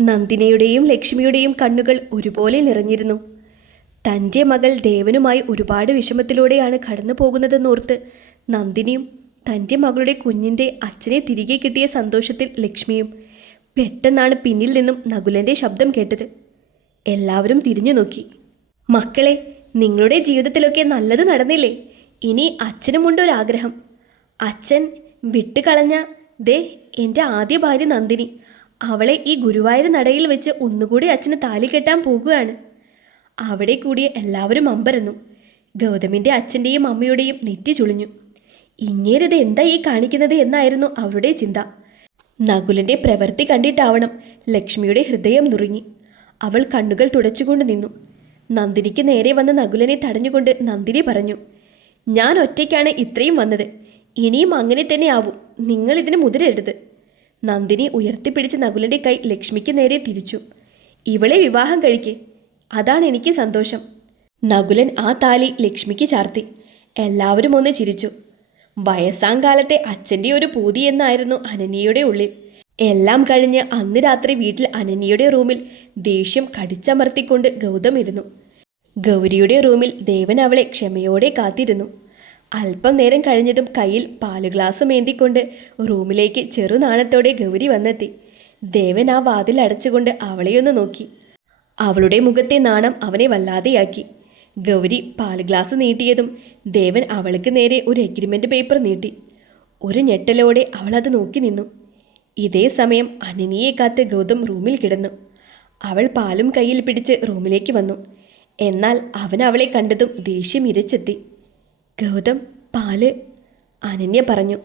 നന്ദിനിയുടെയും ലക്ഷ്മിയുടെയും കണ്ണുകൾ ഒരുപോലെ നിറഞ്ഞിരുന്നു. തന്റെ മകൾ ദേവനുമായി ഒരുപാട് വിഷമത്തിലൂടെയാണ് കടന്നു പോകുന്നതെന്നോർത്ത് നന്ദിനിയും തന്റെ മകളുടെ കുഞ്ഞിന്റെ അച്ഛനെ തിരികെ കിട്ടിയ സന്തോഷത്തിൽ ലക്ഷ്മിയും പെട്ടെന്നാണ് പിന്നിൽ നിന്നും നകുലന്റെ ശബ്ദം കേട്ടത്. എല്ലാവരും തിരിഞ്ഞു നോക്കി. മക്കളെ നിങ്ങളുടെ ജീവിതത്തിലൊക്കെ നല്ലത് നടന്നില്ലേ? ഇനി അച്ഛനുമുണ്ടൊരാഗ്രഹം. അച്ഛൻ വിട്ടുകളഞ്ഞ ദേ എന്റെ ആദ്യ ഭാര്യ നന്ദിനി. അവളെ ഈ ഗുരുവായൂർ നടയിൽ വെച്ച് ഒന്നുകൂടി അച്ഛന് താലി കെട്ടാൻ പോകുകയാണ് അവിടെ കൂടിയ എല്ലാവരും അമ്പരന്നു. ഗൗതമിന്റെ അച്ഛന്റെയും അമ്മയുടെയും നെറ്റി ചുളിഞ്ഞു. ഇങ്ങേരത് എന്താ ഈ കാണിക്കുന്നത് എന്നായിരുന്നു അവരുടെ ചിന്ത. നകുലിന്റെ പ്രവൃത്തി കണ്ടിട്ടാവണം ലക്ഷ്മിയുടെ ഹൃദയം നുറുങ്ങി. അവൾ കണ്ണുകൾ തുടച്ചുകൊണ്ട് നിന്നു. നന്ദിനിക്ക് നേരെ വന്ന നകുലനെ തടഞ്ഞുകൊണ്ട് നന്ദിനി പറഞ്ഞു ഞാൻ ഒറ്റയ്ക്കാണ് ഇത്രയും വന്നത്. ഇനിയും അങ്ങനെ തന്നെ ആവും നിങ്ങൾ ഇതിന് മുതിരരുത്. നന്ദിനി ഉയർത്തിപ്പിടിച്ച് നകുലന്റെ കൈ ലക്ഷ്മിക്ക് നേരെ തിരിച്ചു. ഇവളെ വിവാഹം കഴിക്ക്. അതാണ് എനിക്ക് സന്തോഷം. നകുലൻ ആ താലി ലക്ഷ്മിക്ക് ചാർത്തി. എല്ലാവരും ഒന്ന് ചിരിച്ചു. വയസ്സാം കാലത്തെ അച്ഛന്റെ ഒരു പൂതി എന്നായിരുന്നു അനനിയുടെ ഉള്ളിൽ. എല്ലാം കഴിഞ്ഞ് അന്ന് രാത്രി വീട്ടിൽ അനനിയുടെ റൂമിൽ ദേഷ്യം കടിച്ചമർത്തിക്കൊണ്ട് ഗൗതം ഇരുന്നു. ഗൗരിയുടെ റൂമിൽ ദേവൻ അവളെ ക്ഷമയോടെ കാത്തിരുന്നു. അല്പം നേരം കഴിഞ്ഞതും കയ്യിൽ പാൽ ഗ്ലാസ് മേന്തിക്കൊണ്ട് റൂമിലേക്ക് ചെറുനാണത്തോടെ ഗൗരി വന്നെത്തി. ദേവൻ ആ വാതിൽ അടച്ചുകൊണ്ട് അവളെയൊന്ന് നോക്കി. അവളുടെ മുഖത്തെ നാണം അവനെ വല്ലാതെയാക്കി. ഗൗരി പാൽ ഗ്ലാസ് നീട്ടിയതും ദേവൻ അവൾക്ക് നേരെ ഒരു എഗ്രിമെന്റ് പേപ്പർ നീട്ടി. ഒരു ഞെട്ടലോടെ അവൾ അത് നോക്കി നിന്നു. ഇതേ സമയം അനിനിയെ കാത്ത് ഗൗതം റൂമിൽ കിടന്നു. അവൾ പാലും കയ്യിൽ പിടിച്ച് റൂമിലേക്ക് വന്നു. എന്നാൽ അവൻ അവളെ കണ്ടതും ദേഷ്യം ഇരച്ചെത്തി. ഗൗതം പാൽ. അനന്യ പറഞ്ഞു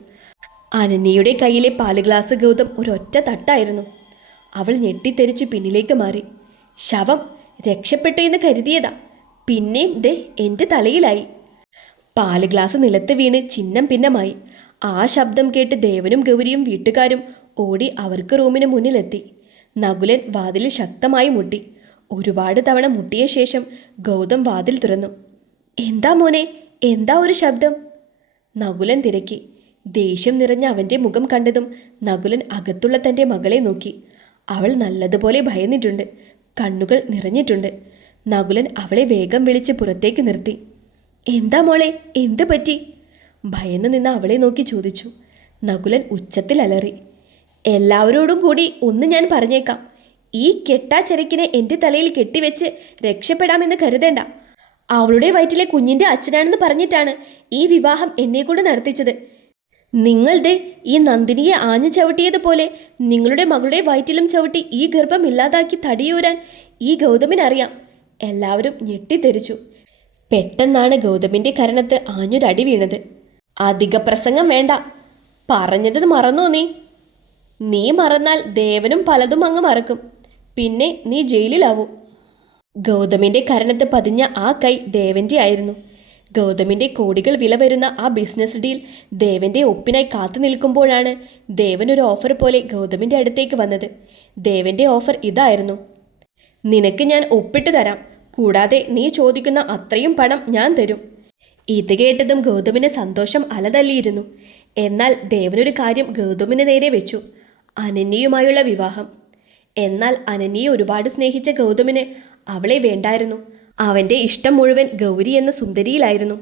അനന്യയുടെ കയ്യിലെ പാൽ ഗ്ലാസ് ഗൗതം ഒരൊറ്റ തട്ടായിരുന്നു. അവൾ ഞെട്ടിത്തെരിച്ച് പിന്നിലേക്ക് മാറി. ശവം രക്ഷപ്പെട്ടു എന്ന് കരുതിയതാ. പിന്നെയും ദേ എന്റെ തലയിലായി. പാൽ ഗ്ലാസ് നിലത്ത് വീണ് ചിഹ്നം ഭിന്നമായി. ആ ശബ്ദം കേട്ട് ദേവനും ഗൗരിയും വീട്ടുകാരും ഓടി അവർക്ക് റൂമിന് മുന്നിലെത്തി. നകുലൻ വാതിലിൽ ശക്തമായി മുട്ടി. ഒരുപാട് തവണ മുട്ടിയ ശേഷം ഗൗതം വാതിൽ തുറന്നു. എന്താ മോനെ എന്താ ഒരു ശബ്ദം? നകുലൻ തിരക്കി. ദേഷ്യം നിറഞ്ഞ അവന്റെ മുഖം കണ്ടതും നകുലൻ അകത്തുള്ള തന്റെ മകളെ നോക്കി. അവൾ നല്ലതുപോലെ ഭയന്നിട്ടുണ്ട്. കണ്ണുകൾ നിറഞ്ഞിട്ടുണ്ട്. നകുലൻ അവളെ വേഗം വിളിച്ച് പുറത്തേക്ക് നിർത്തി. എന്താ മോളെ? എന്ത് പറ്റി? ഭയന്നു നിന്ന് അവളെ നോക്കി ചോദിച്ചു. നകുലൻ ഉച്ചത്തിൽ അലറി. എല്ലാവരോടും കൂടി ഒന്ന് ഞാൻ പറഞ്ഞേക്കാം. ഈ കെട്ടാ ചെരക്കിനെ എന്റെ തലയിൽ കെട്ടിവെച്ച് രക്ഷപ്പെടാമെന്ന് കരുതേണ്ട. അവളുടെ വയറ്റിലെ കുഞ്ഞിന്റെ അച്ഛനാണെന്ന് പറഞ്ഞിട്ടാണ് ഈ വിവാഹം എന്നെ കൊണ്ട് നടത്തിച്ചത്. നിങ്ങളുടെ ഈ നന്ദിനിയെ ആഞ്ഞു ചവിട്ടിയതുപോലെ നിങ്ങളുടെ മകളുടെ വയറ്റിലും ചവിട്ടി ഈ ഗർഭം ഇല്ലാതാക്കി തടിയൂരാൻ ഈ ഗൗതമിനറിയാം. എല്ലാവരും ഞെട്ടിത്തെറിച്ചു. പെട്ടെന്നാണ് ഗൗതമിന്റെ കരണത്ത് ആഞ്ഞൊരടി വീണത്. അധിക പ്രസംഗം വേണ്ട. പറഞ്ഞത് മറന്നോ നീ? നീ മറന്നാൽ ദേവനും പലതും അങ്ങ് മറക്കും. പിന്നെ നീ ജയിലിലാവും. ഗൗതമിന്റെ കരണത്ത് പതിഞ്ഞ ആ കൈ ദേവന്റെ ആയിരുന്നു. ഗൗതമിന്റെ കോടികൾ വില വരുന്ന ആ ബിസിനസ് ഡീൽ ദേവന്റെ ഒപ്പിനായി കാത്തു നിൽക്കുമ്പോഴാണ് ദേവൻ ഒരു ഓഫർ പോലെ ഗൗതമിന്റെ അടുത്തേക്ക് വന്നത്. ദേവന്റെ ഓഫർ ഇതായിരുന്നു. നിനക്ക് ഞാൻ ഒപ്പിട്ട് തരാം. കൂടാതെ നീ ചോദിക്കുന്ന അത്രയും പണം ഞാൻ തരും. ഇത് കേട്ടതും ഗൗതമിന് സന്തോഷം അലതല്ലിയിരുന്നു. എന്നാൽ ദേവനൊരു കാര്യം ഗൗതമിന് നേരെ വെച്ചു. അനന്യയുമായുള്ള വിവാഹം. എന്നാൽ അനന്യയെ ഒരുപാട് സ്നേഹിച്ച ഗൗതമിന് അവളെ വേണ്ടായിരുന്നു. അവന്റെ ഇഷ്ടം മുഴുവൻ ഗൗരി എന്ന സുന്ദരിയിലായിരുന്നു.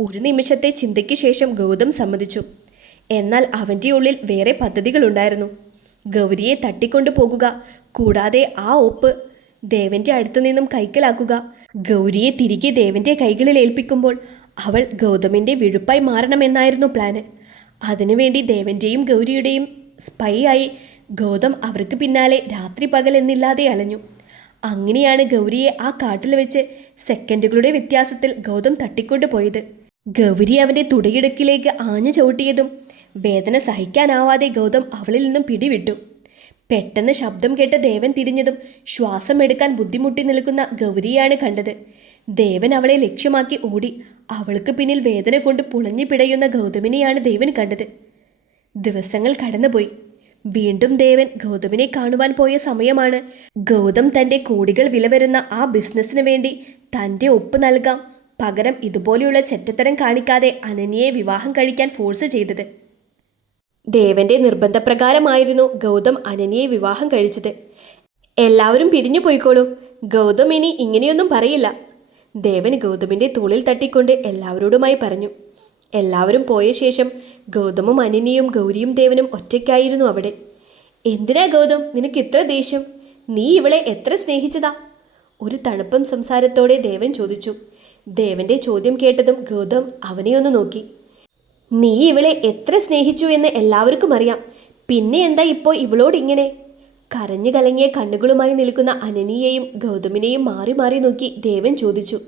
ഒരു നിമിഷത്തെ ചിന്തയ്ക്ക് ശേഷം ഗൗതം സമ്മതിച്ചു. എന്നാൽ അവന്റെ ഉള്ളിൽ വേറെ പദ്ധതികളുണ്ടായിരുന്നു. ഗൗരിയെ തട്ടിക്കൊണ്ടു പോകുക കൂടാതെ ആ ഒപ്പ് ദേവന്റെ അടുത്തു നിന്നും കൈക്കലാക്കുക. ഗൗരിയെ തിരികെ ദേവന്റെ കൈകളിൽ ഏൽപ്പിക്കുമ്പോൾ അവൾ ഗൗതമിന്റെ വിഴുപ്പായി മാറണമെന്നായിരുന്നു പ്ലാന്. അതിനുവേണ്ടി ദേവന്റെയും ഗൗരിയുടെയും സ്പൈ ആയി ഗൗതം അവർക്ക് പിന്നാലെ രാത്രി പകൽ എന്നില്ലാതെ അലഞ്ഞു. അങ്ങനെയാണ് ഗൗരിയെ ആ കാട്ടിൽ വെച്ച് സെക്കൻഡുകളുടെ വ്യത്യാസത്തിൽ ഗൗതം തട്ടിക്കൊണ്ടു പോയത് ഗൗരി അവന്റെ തുടയിടുക്കിലേക്ക് ആഞ്ഞു ചവിട്ടിയതും വേദന സഹിക്കാനാവാതെ ഗൗതം അവളിൽ നിന്നും പിടിവിട്ടു. പെട്ടെന്ന് ശബ്ദം കേട്ട ദേവൻ തിരിഞ്ഞതും ശ്വാസം എടുക്കാൻ ബുദ്ധിമുട്ടി നിൽക്കുന്ന ഗൗരിയാണ് കണ്ടത്. ദേവൻ അവളെ ലക്ഷ്യമാക്കി ഓടി അവൾക്ക് പിന്നിൽ വേദന കൊണ്ട് പുളഞ്ഞു പിടയുന്ന ഗൗതമിനെയാണ് ദേവൻ കണ്ടത്. ദിവസങ്ങൾ കടന്നുപോയി. വീണ്ടും ദേവൻ ഗൗതമിനെ കാണുവാൻ പോയ സമയമാണ്. ഗൗതം തന്റെ കോടികൾ വില വരുന്ന ആ ബിസിനസ്സിന് വേണ്ടി തന്റെ ഒപ്പ് നൽകാം. പകരം ഇതുപോലെയുള്ള ചെറ്റത്തരം കാണിക്കാതെ അനന്യയെ വിവാഹം കഴിക്കാൻ ഫോഴ്സ് ചെയ്തത്. ദേവന്റെ നിർബന്ധപ്രകാരമായിരുന്നു ഗൗതം അനന്യയെ വിവാഹം കഴിച്ചത്. എല്ലാവരും പിരിഞ്ഞു പോയിക്കോളൂ. ഗൗതം ഇനി ഇങ്ങനെയൊന്നും പറയില്ല. ദേവൻ ഗൗതമിന്റെ തോളിൽ തട്ടിക്കൊണ്ട് എല്ലാവരോടുമായി പറഞ്ഞു. എല്ലാവരും പോയ ശേഷം ഗൗതമും അനിനിയും ഗൗരിയും ദേവനും ഒറ്റയ്ക്കായിരുന്നു അവിടെ. എന്തിനാ ഗൗതം? നിനക്ക് ഇത്ര ദേഷ്യം? നീ ഇവളെ എത്ര സ്നേഹിച്ചതാ? ഒരു തണുപ്പും സംസാരത്തോടെ ദേവൻ ചോദിച്ചു. ദേവന്റെ ചോദ്യം കേട്ടതും ഗൗതം അവനെ ഒന്ന് നോക്കി. നീ ഇവളെ എത്ര സ്നേഹിച്ചു എന്ന് എല്ലാവർക്കും അറിയാം. പിന്നെ എന്താ ഇപ്പോൾ ഇവളോട് ഇങ്ങനെ? കരഞ്ഞു കലങ്ങിയ കണ്ണുകളുമായി നിൽക്കുന്ന അനനിയെയും ഗൗതമിനെയും മാറി മാറി നോക്കി ദേവൻ ചോദിച്ചു.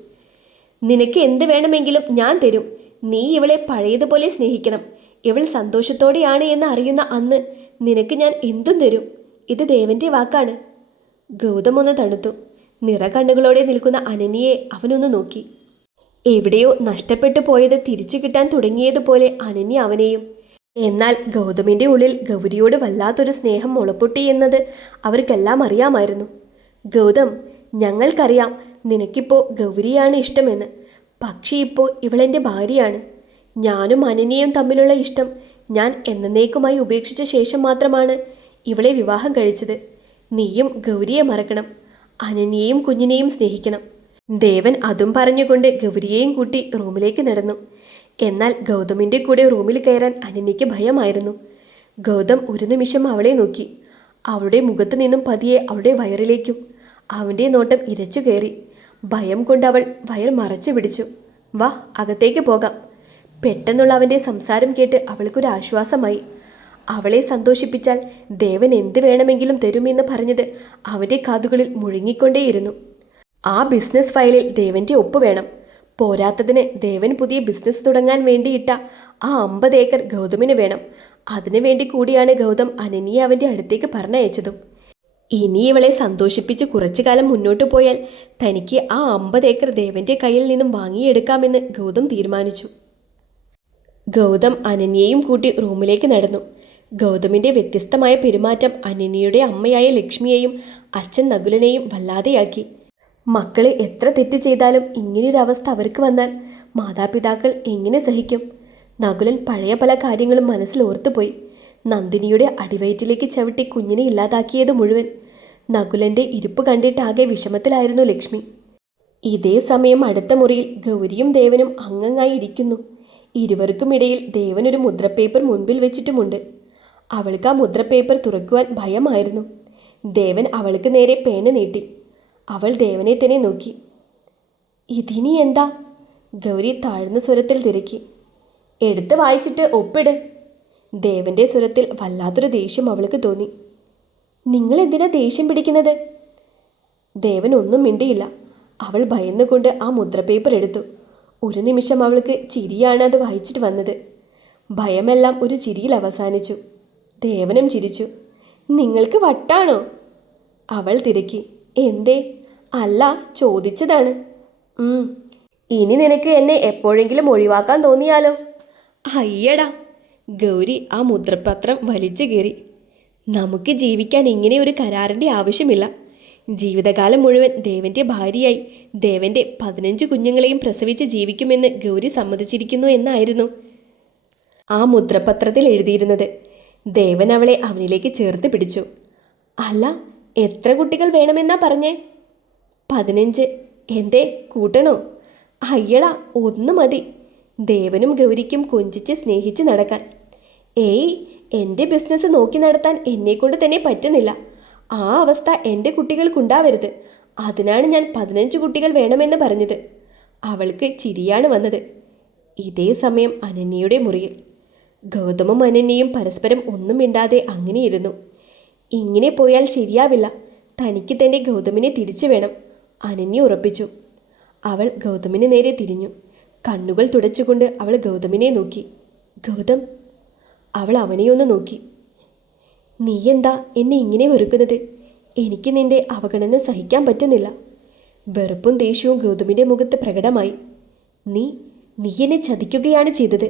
നിനക്ക് എന്ത് വേണമെങ്കിലും ഞാൻ തരും. നീ ഇവളെ പഴയതുപോലെ സ്നേഹിക്കണം. ഇവൾ സന്തോഷത്തോടെയാണ് എന്ന് അറിയുന്ന അന്ന് നിനക്ക് ഞാൻ എന്തും തരും. ഇത് ദേവന്റെ വാക്കാണ്. ഗൗതം ഒന്ന് തണുത്തു. നിറകണ്ണുകളോടെ നിൽക്കുന്ന അനനിയെ അവനൊന്ന് നോക്കി. എവിടെയോ നഷ്ടപ്പെട്ടു പോയത് തിരിച്ചു കിട്ടാൻ തുടങ്ങിയതുപോലെ അനന്യ അവനെയും. എന്നാൽ ഗൗതമിന്റെ ഉള്ളിൽ ഗൗരിയോട് വല്ലാത്തൊരു സ്നേഹം മുളപ്പൊട്ടി എന്നത് അവർക്കെല്ലാം അറിയാമായിരുന്നു. ഗൗതം ഞങ്ങൾക്കറിയാം നിനക്കിപ്പോൾ ഗൗരിയാണ് ഇഷ്ടമെന്ന്. പക്ഷേ ഇപ്പോൾ ഇവളെന്റെ ഭാര്യയാണ്. ഞാനും അനനിയും തമ്മിലുള്ള ഇഷ്ടം ഞാൻ എന്നേക്കുമായി ഉപേക്ഷിച്ച ശേഷം മാത്രമാണ് ഇവളെ വിവാഹം കഴിച്ചത്. നീയും ഗൗരിയെ മറക്കണം. അനനിയെയും കുഞ്ഞിനെയും സ്നേഹിക്കണം. ദേവൻ അതും പറഞ്ഞുകൊണ്ട് ഗൗരിയെയും കൂട്ടി റൂമിലേക്ക് നടന്നു. എന്നാൽ ഗൗതമിന്റെ കൂടെ റൂമിൽ കയറാൻ അനനിക്ക് ഭയമായിരുന്നു. ഗൗതം ഒരു നിമിഷം അവളെ നോക്കി. അവളുടെ മുഖത്തു നിന്നും പതിയെ അവളുടെ വയറിലേക്കും അവന്റെ നോട്ടം ഇരച്ചു കയറി. ഭയം കൊണ്ട് അവൾ വയർ മറച്ചു പിടിച്ചു. വാ അകത്തേക്ക് പോകാം. പെട്ടെന്നുള്ള അവന്റെ സംസാരം കേട്ട് അവൾക്കൊരു ആശ്വാസമായി. അവളെ സന്തോഷിപ്പിച്ചാൽ ദേവൻ എന്ത് വേണമെങ്കിലും തരുമെന്ന് പറഞ്ഞത് അവന്റെ കാതുകളിൽ മുഴുങ്ങിക്കൊണ്ടേയിരുന്നു. ആ ബിസിനസ് ഫയലിൽ ദേവന്റെ ഒപ്പ് വേണം. പോരാത്തതിന് ദേവൻ പുതിയ ബിസിനസ് തുടങ്ങാൻ വേണ്ടിയിട്ട ആ അമ്പത് ഏക്കർ ഗൗതമിന് വേണം. അതിനുവേണ്ടി കൂടിയാണ് ഗൗതം അനനിയെ അവന്റെ അടുത്തേക്ക് പറഞ്ഞയച്ചതും. ഇനി ഇവളെ സന്തോഷിപ്പിച്ച് കുറച്ചു കാലം മുന്നോട്ട് പോയാൽ തനിക്ക് ആ അമ്പത് ഏക്കർ ദേവന്റെ കയ്യിൽ നിന്നും വാങ്ങിയെടുക്കാമെന്ന് ഗൗതം തീരുമാനിച്ചു. ഗൗതം അനന്യയും കൂട്ടി റൂമിലേക്ക് നടന്നു. ഗൗതമിന്റെ വ്യത്യസ്തമായ പെരുമാറ്റം അനന്യയുടെ അമ്മയായ ലക്ഷ്മിയെയും അച്ഛൻ നകുലനെയും വല്ലാതെയാക്കി. മക്കളെ എത്ര തെറ്റ് ചെയ്താലും ഇങ്ങനെയൊരവസ്ഥ അവർക്ക് വന്നാൽ മാതാപിതാക്കൾ എങ്ങനെ സഹിക്കും? നകുലൻ പഴയ പല കാര്യങ്ങളും മനസ്സിൽ ഓർത്തുപോയി. നന്ദിനിയുടെ അടിവയറ്റിലേക്ക് ചവിട്ടി കുഞ്ഞിനെ ഇല്ലാതാക്കിയത് മുഴുവൻ. നകുലന്റെ ഇരിപ്പ് കണ്ടിട്ടാകെ വിഷമത്തിലായിരുന്നു ലക്ഷ്മി. ഇതേ സമയം അടുത്ത മുറിയിൽ ഗൗരിയും ദേവനും അംഗങ്ങായി ഇരിക്കുന്നു. ഇരുവർക്കുമിടയിൽ ദേവനൊരു ഒരു മുദ്രപ്പേപ്പർ മുൻപിൽ വെച്ചിട്ടുമുണ്ട്. അവൾക്ക് ആ മുദ്രപ്പേപ്പർ തുറക്കുവാൻ ഭയമായിരുന്നു. ദേവൻ അവൾക്ക് നേരെ പേന നീട്ടി. അവൾ ദേവനെ തന്നെ നോക്കി. ഇതിനി എന്താ? ഗൗരി താഴ്ന്ന സ്വരത്തിൽ തിരക്കി. എടുത്ത് വായിച്ചിട്ട് ഒപ്പിട്. ദേവന്റെ സ്വരത്തിൽ വല്ലാത്തൊരു ദേഷ്യം അവൾക്ക് തോന്നി. നിങ്ങൾ എന്തിനാ ദേഷ്യം പിടിക്കുന്നത്? ദേവൻ ഒന്നും മിണ്ടിയില്ല. അവൾ ഭയന്നുകൊണ്ട് ആ മുദ്രപേപ്പർ എടുത്തു. ഒരു നിമിഷം അവൾക്ക് ചിരിയാണ് അത് വായിച്ചിട്ട് വന്നത്. ഭയമെല്ലാം ഒരു ചിരിയിൽ അവസാനിച്ചു. ദേവനും ചിരിച്ചു. നിങ്ങൾക്ക് വട്ടാണോ? അവൾ തിരക്കി. എന്തേ? അല്ല ചോദിച്ചതാണ്. ഇനി നിനക്ക് എന്നെ എപ്പോഴെങ്കിലും ഒഴിവാക്കാൻ തോന്നിയാലോ? അയ്യടാ ഗൗരി ആ മുദ്രപത്രം വലിച്ചു കയറി നമുക്ക് ജീവിക്കാൻ ഇങ്ങനെ ഒരു കരാറിന്റെ ആവശ്യമില്ല. ജീവിതകാലം മുഴുവൻ ദേവന്റെ ഭാര്യയായി ദേവന്റെ പതിനഞ്ച് കുഞ്ഞുങ്ങളെയും പ്രസവിച്ച് ജീവിക്കുമെന്ന് ഗൗരി സമ്മതിച്ചിരിക്കുന്നു എന്നായിരുന്നു ആ മുദ്രപത്രത്തിൽ എഴുതിയിരുന്നത്. ദേവൻ അവളെ അവനിലേക്ക് ചേർത്ത് പിടിച്ചു. അല്ല എത്ര കുട്ടികൾ വേണമെന്നാ പറഞ്ഞേ? പതിനഞ്ച്. എന്തേ കൂട്ടണോ? അയ്യടാ ഒന്ന് മതി. ദേവനും ഗൗരിക്കും കൊഞ്ചിച്ച് സ്നേഹിച്ച് നടക്കാൻ. ഏയ് എന്റെ ബിസിനസ് നോക്കി നടത്താൻ എന്നെക്കൊണ്ട് തന്നെ പറ്റുന്നില്ല. ആ അവസ്ഥ എന്റെ കുട്ടികൾക്കുണ്ടാവരുത്. അതിനാണ് ഞാൻ പതിനഞ്ച് കുട്ടികൾ വേണമെന്ന് പറഞ്ഞത്. അവൾക്ക് ചിരിയാണ് വന്നത്. ഇതേ സമയം അനന്യയുടെ മുറിയിൽ. ഗൗതമും അനന്യയും പരസ്പരം ഒന്നും മിണ്ടാതെ അങ്ങനെയിരുന്നു. ഇങ്ങനെ പോയാൽ ശരിയാവില്ല. തനിക്ക് തന്നെ ഗൗതമിനെ തിരിച്ചു വേണം. അനന്യ ഉറപ്പിച്ചു. അവൾ ഗൗതമിന് നേരെ തിരിഞ്ഞു. കണ്ണുകൾ തുടച്ചുകൊണ്ട് അവൾ ഗൗതമിനെ നോക്കി. ഗൗതം അവൾ അവനെയൊന്ന് നോക്കി. നീയെന്താ എന്നെ ഇങ്ങനെ വെറുക്കുന്നത്? എനിക്ക് നിന്റെ അവഗണന സഹിക്കാൻ പറ്റുന്നില്ല. വെറുപ്പും ദേഷ്യവും ഗൗതമിന്റെ മുഖത്ത് പ്രകടമായി. നീ നീ എന്നെ ചതിക്കുകയാണ് ചെയ്തത്.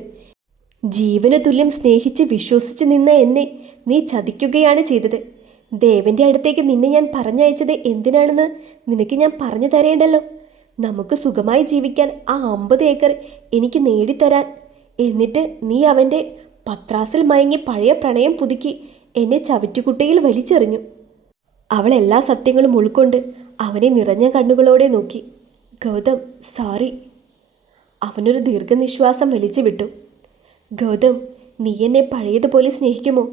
ജീവന തുല്യം സ്നേഹിച്ച് വിശ്വസിച്ച് നിന്ന എന്നെ നീ ചതിക്കുകയാണ് ചെയ്തത്. ദേവന്റെ അടുത്തേക്ക് നിന്നെ ഞാൻ പറഞ്ഞയച്ചത് എന്തിനാണെന്ന് നിനക്ക് ഞാൻ പറഞ്ഞു തരേണ്ടല്ലോ? നമുക്ക് സുഖമായി ജീവിക്കാൻ ആ അമ്പത് ഏക്കർ എനിക്ക് നേടിത്തരാൻ. എന്നിട്ട് നീ അവന്റെ പത്രാസിൽ മയങ്ങി പഴയ പ്രണയം പുതുക്കി എന്നെ ചവിറ്റുകുട്ടയിൽ വലിച്ചെറിഞ്ഞു. അവൾ എല്ലാ സത്യങ്ങളും ഉൾക്കൊണ്ട് അവനെ നിറഞ്ഞ കണ്ണുകളോടെ നോക്കി. ഗൗതം സോറി അവനൊരു ദീർഘനിശ്വാസം വലിച്ചു വിട്ടു. ഗൗതം നീ എന്നെ പഴയതുപോലെ സ്നേഹിക്കുമോ?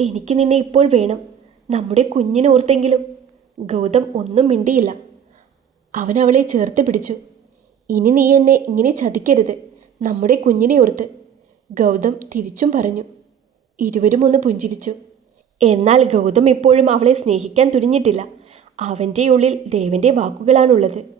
എനിക്ക് നിന്നെ ഇപ്പോൾ വേണം. നമ്മുടെ കുഞ്ഞിനോർത്തെങ്കിലും ഗൗതം ഒന്നും മിണ്ടിയില്ല. അവൻ അവളെ ചേർത്ത് പിടിച്ചു. ഇനി നീ എന്നെ ഇങ്ങനെ ചതിക്കരുത്. നമ്മുടെ കുഞ്ഞിനെ ഓർത്ത്. ഗൗതം തിരിച്ചും പറഞ്ഞു. ഇരുവരും ഒന്ന് പുഞ്ചിരിച്ചു. എന്നാൽ ഗൗതം ഇപ്പോഴും അവളെ സ്നേഹിക്കാൻ തുനിഞ്ഞിട്ടില്ല. അവന്റെ ഉള്ളിൽ ദേവന്റെ വാക്കുകളാണുള്ളത്.